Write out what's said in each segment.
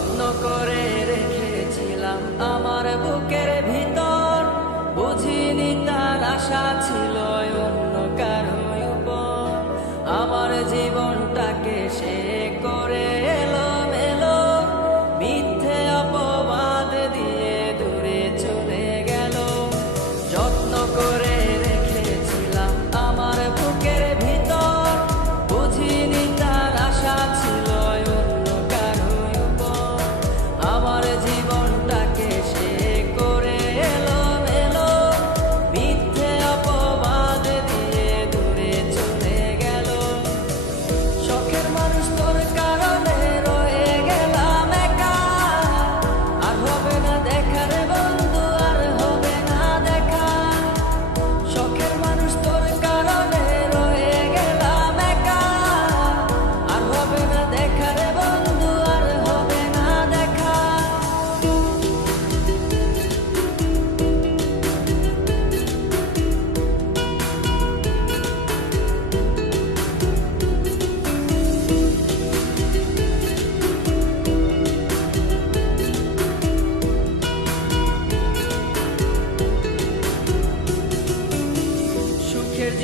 যত্ন করে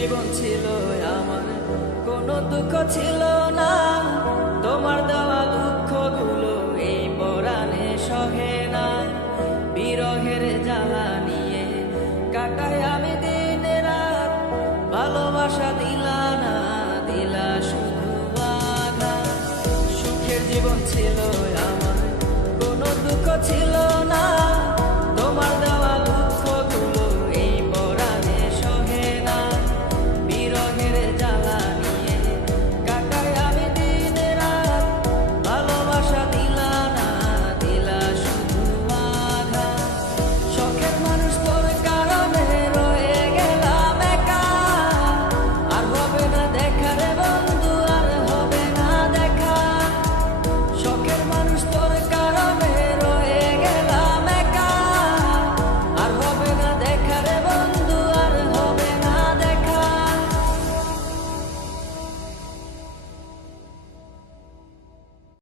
জীবন ছিল আমার কোনো দুঃখ ছিল